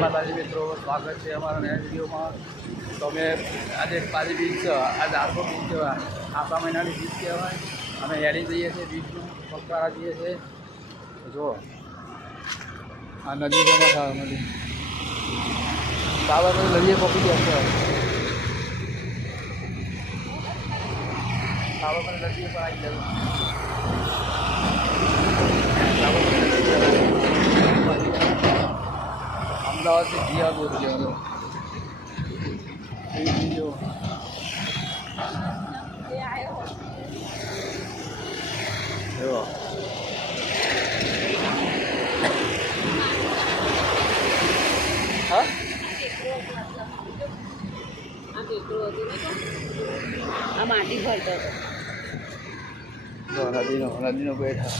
માતાજી મિત્રો, સ્વાગત છે અમારા નવા વિડીયોમાં. તો અમે આજે પાલી બીચ છે, આજે આસો બીચ કહેવાય, આસા મહિનાની બીચ કહેવાય. અમે હેડી જઈએ છીએ બીચનું, પગપાળા જઈએ છીએ. જો આ નદી જમા થાય નદી બાબા નદીએ પકડી જાય છે. બાબા નદીએ પર આવી જાય. અમદાવાદથી જીયા દૂર ગયો હા આ માટી ભરતો હતો નદીનો બેઠા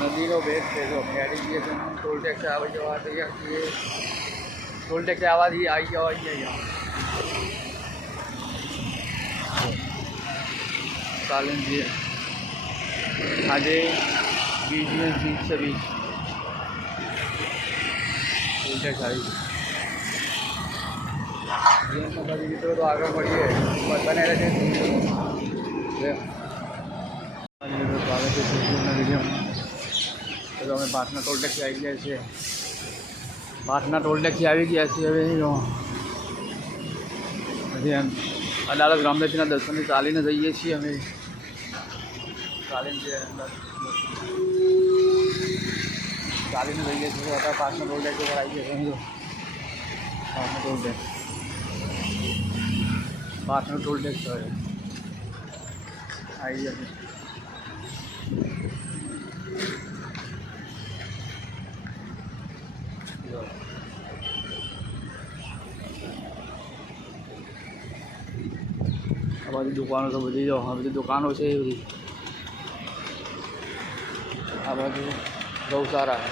નદીનો બેટ છે. જો ગાડી જઈએ તો ટોલ ટેક્સ આવી જવા તૈયાર છીએ. ટોલ ટેક્સ આવવાથી આવી જવા અહીંયા ચાલે જઈએ. આજે બીચ છે. બીચ ટોલ ટેક્સ આવી ગયો. મિત્રો તો આગળ મળીએ બધાને રહે તો અમે પાટના ટોલ ટેક્સી આવી ગયા છીએ. પાટના ટોલ ટેક્સી આવી ગયા છીએ. હવે પછી એમ અડાલજ રામદેવજીના દર્શને ચાલીને જઈએ છીએ. અમે ચાલીને જઈએ છીએ. અત્યારે પાટના ટોલ ટેક્સી પર આવી ગયા છીએ. પાટના ટોલ ટેક્સ પાટનો ટોલ ટેક્સ આવી ગયા છે. આ બધી દુકાનો તો બધી જો આ બધી દુકાનો છે. એ બધી આ બાજુ ગૌશાળા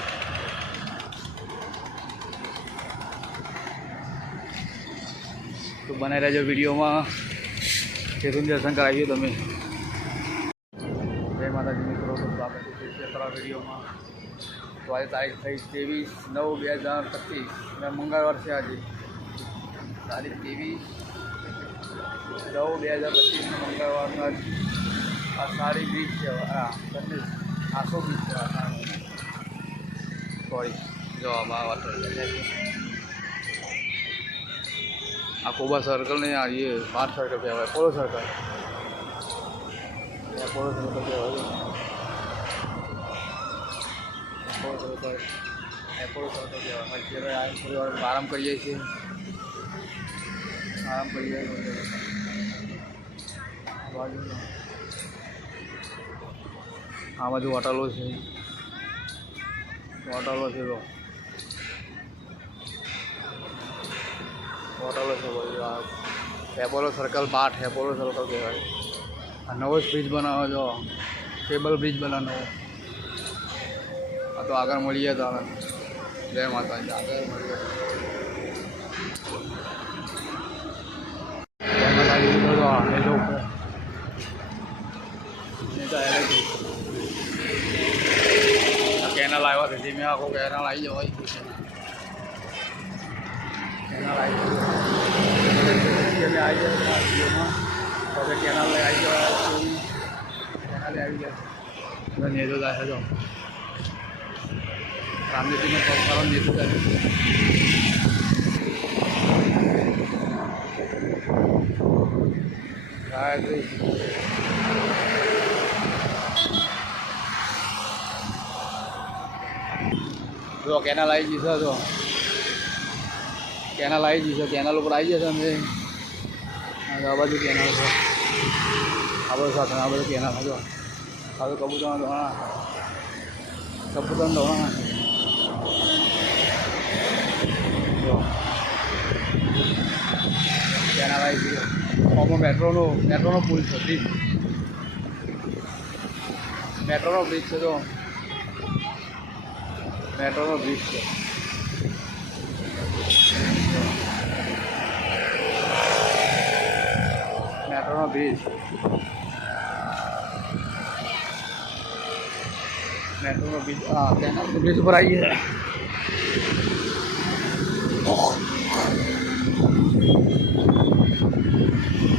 તો બનાવી રહેજો વિડીયોમાં. ખેતનું દર્શન કરાવીએ તમે. જય માતાજી મિત્રો, સ્વાગત છે આપણા વિડીયોમાં. તો આજે તારીખ થઈ 23/9/2025 અને મંગળવાર છે. આજે તારીખ 23/9/2025 મંગળવારના આ સારી બીચ છે. આસો બીચ છે. સોરી જો આમાં વાત આ કોબા સર્કલ નહીં, આ એ 5 સર્કલ કહેવાય. પોલો સર્કલ કહેવાય. એપોલો સર્કલ કહેવાય. થોડી વાર આરામ કરીએ છીએ. આ બાજુ હોટલો છે. તો હોટલો છે બધું. આ એપોલો સર્કલ 8 એપોલો સર્કલ કહેવાય. આ નવો જ બ્રિજ બનાવો છો, કેબલ બ્રિજ બનાવવાનો. આ તો આગળ મળીએ તો જય માતાજી. આગળ મળીએ. જય માતાજી. કેનાલ આવ્યા છે. ધીમે આખો કેનાલ આવી જવાય. કેનાલ આવી જાય પછી કેનાલ આવી જવા. કેનાલે આવી જાય નેજો જાય જો રામદેવજીને પગ મારવા નેજો જાય. જો કેનાલ આવી જશે. જો કેનાલ આવી જશે. કેનાલ ઉપર આવી જશે. અમે આ બાજુ કેનાલ છે. આ બધું સાથે આ બધું કેનાલ હતો. હવે કબૂતરના ધોણા જો કેનાલ આવી ગયો. આમાં મેટ્રોનો પુલ છે. મેટ્રોનો બ્રિજ છે. જો મેટ્રોનો બ્રિજ છે. મેટ્રો કેનાલનો બ્રિજ, મેટ્રોનો બ્રિજ, હા કેનાલનો બ્રિજ ઉપર આવી ગયા.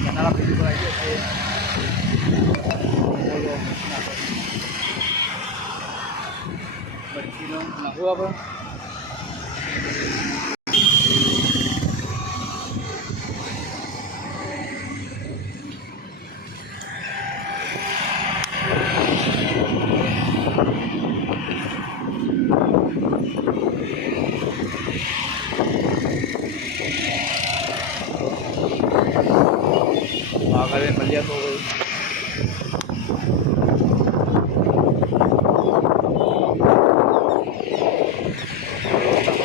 કેનાલના બ્રિજ ઉપર આવી ગયા છે. મચ્છીનો નાખવું આપણે. આગળ મળ્યા તો ભાઈ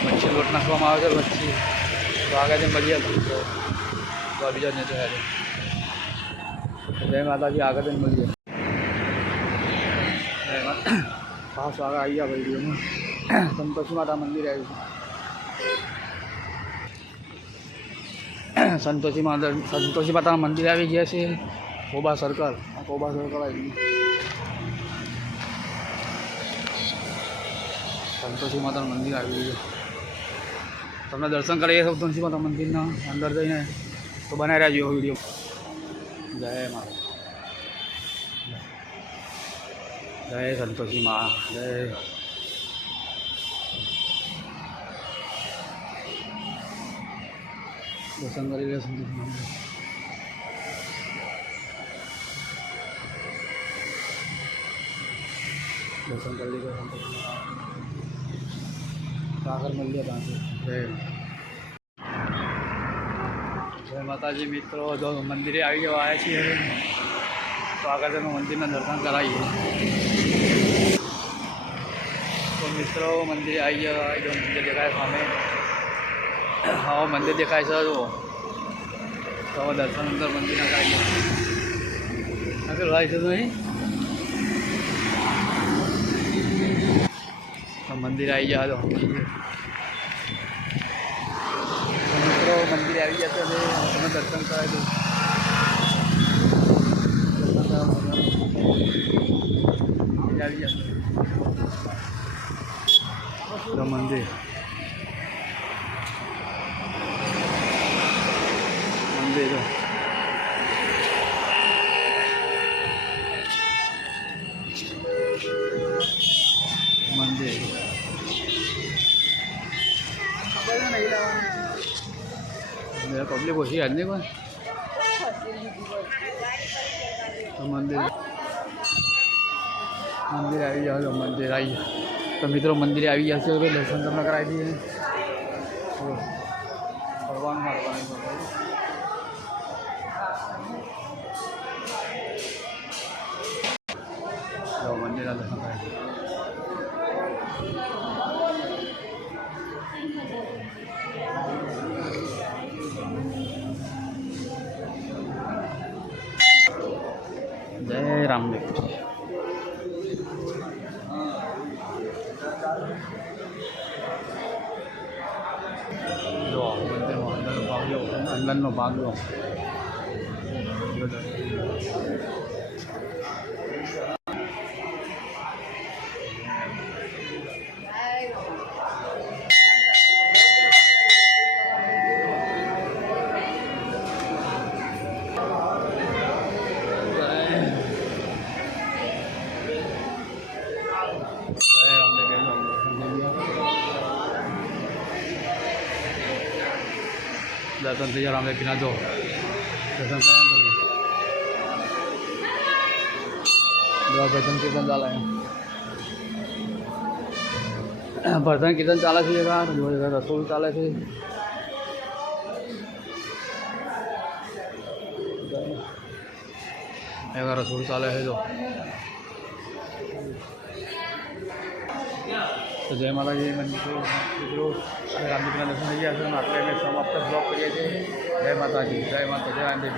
મચ્છી લોટ નાખવામાં આવે છે. મચ્છી તો આગળ મળીએ તો બીજા ને તો જય માતાજી. આગળ મળીએ. ખાસ આગળ આવી ગયા ભાઈ. સંતોષી માતા મંદિર આવ્યું છે. સંતોષી માતા મંદિર આવી ગયા છે. કોબા સર્કલ, કોબા સર્કલ આવી ગયું. સંતોષી માતાનું મંદિર આવી ગયું. તમને દર્શન કરીએ સંતોષી માતા મંદિરના અંદર જઈને તો બનાવી રહેજો વિડીયો. જય માતા, જય સંતોષી મા, જય. દર્શન કરી રહ્યા સંતોષી મા. દર્શન કરી લીધા સંતોષી મા. આગળ મળીએ ત્યાંથી. જય માતાજી મિત્રો. જો મંદિરે આવી જવા આવ્યા છીએ તો આગળ તમે મંદિરના દર્શન કરાવીએ. તો મિત્રો મંદિરે આવી ગયા. જો મંદિર દેખાય સામે, હા મંદિર દેખાય છે. જો તો હવે દર્શન અંદર મંદિરના કરાવીએ. આગળ ભાઈ છે નહીં મંદિર આવી ગયા. તો મિત્રો મંદિર આવી જશે તમે દર્શન કરાવી દો. આવી જશે તો મંદિર મંદિર મંદિર પબ્લિક ઓછી આજ નહીં પણ મંદિર આવી જાઓ. મંદિર આવી તો મિત્રો મંદિરે આવી જશે તો દર્શન તમને કરાવી દઈએ. ભગવાન મંદિરના દર્શન કરાવી જય રામદેવ. જો અંદરનો ભાગ જો દર્શન થઈ જાય. રામદેવ પીના જો દર્શન કર્યા ભજન કીર્તન ચાલે. ભજન કીર્તન ચાલે છે. રસોઈ ચાલે છે. એવા રસોઈ ચાલે છે. તો જય માતાજી. મિત્રો રામદેવના દર્શન થઈ ગયા છે. આટલે અમે સમાપ્ત બ્લોગ કરીએ છીએ. જય માતાજી. જય માતા. જય રામદેવ.